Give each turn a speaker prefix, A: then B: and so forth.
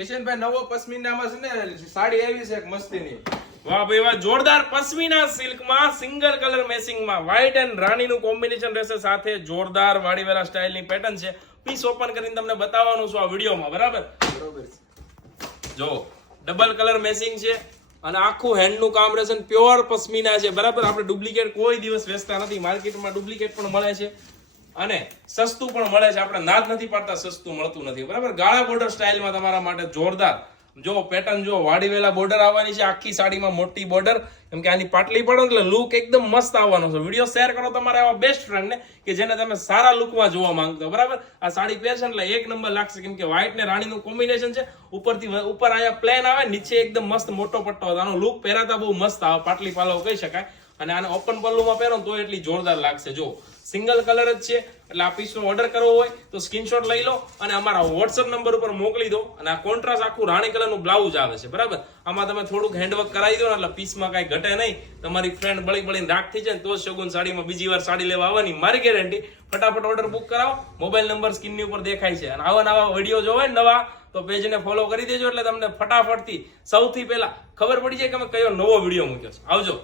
A: કિશનભાઈ નવો પશ્મિનામાં છે ને સાડી આવી છે એક મસ્તીની.
B: વાહ ભાઈ વાહ જોરદાર પશ્મિના સિલ્કમાં સિંગલ કલર મેસિંગમાં વ્હાઇટ એન્ડ રાણીનું કોમ્બિનેશન રહેશે. સાથે જોરદાર વાડીવેલા સ્ટાઇલની પેટર્ન છે. પીસ ઓપન કરીને તમને બતાવવાનું છું આ વિડીયોમાં બરાબર?
A: બરોબર છે.
B: જો ડબલ કલર મેસિંગ છે અને આખું હેન્ડનું કામ રહેશે પ્યોર પશ્મિના છે. બરાબર? આપણે ડુપ્લિકેટ કોઈ દિવસ વેચતા નથી. માર્કેટમાં ડુપ્લિકેટ પણ મળે છે. અને સસ્તું પણ મળે છે. આપણે નાદ નથી પાડતા, સસ્તું મળતું નથી. બરાબર? ગાળા બોર્ડર સ્ટાઇલમાં તમારા માટે જોરદાર. જો પેટર્ન, જો વાડીવેલા બોર્ડર આવવાની છે, આખી સાડીમાં મોટી બોર્ડર કેમ કે આની પાટલી પડો એટલે લુક એકદમ મસ્ત આવવાનો છે. વીડિયો શેર કરો તમારા આવા બેસ્ટ ફ્રેન્ડને કે જેને તમે સારા લુકમાં જોવા માંગતો બરાબર? આ સાડી પહેરશે એટલે એક નંબર લાગશે. કેમ કે વ્હાઈટ ને રાણીનું કોમ્બિનેશન છે. ઉપરથી ઉપર આયા પ્લેન આવે, નીચે એકદમ મસ્ત મોટો પટ્ટો આનો લુક પહેરાતા બહુ મસ્ત આવે. પાટલી પાલવ કહી શકાય. અને આને ઓપન પલ્લુમાં પહેરો તો એટલી જોરદાર લાગશે. જો સિંગલ કલર જ છે, એટલે આ પીસનો ઓર્ડર કરવો હોય તો સ્ક્રીનશોટ લઈ લો અને અમારા વોટ્સઅપ નંબર ઉપર મોકલી દો અને આ કોન્ટ્રાસ્ટ આખું રાણી કલરનું બ્લાઉઝ આવે છે, બરાબર? આમાં તમે થોડુંક હેન્ડવર્ક કરાવી દો ને એટલે પીસમાં કાંઈ ઘટે નહીં. તમારી ફ્રેન્ડ બળી બળીને રાખતી છે ને તો શગુન સાડીમાં બીજી વાર સાડી લેવા આવવાની મારી ગેરંટી ફટાફટ ઓર્ડર બુક કરાવો. મોબાઈલ નંબર સ્ક્રીનની ઉપર દેખાય છે. અને આવા નવા વીડિયો જોવે નવા, તો પેજને ફોલો કરી દેજો એટલે તમને ફટાફટથી સૌથી પહેલા ખબર પડી જાય કે અમે કયો નવો વીડિયો મૂક્યો છે. આવજો.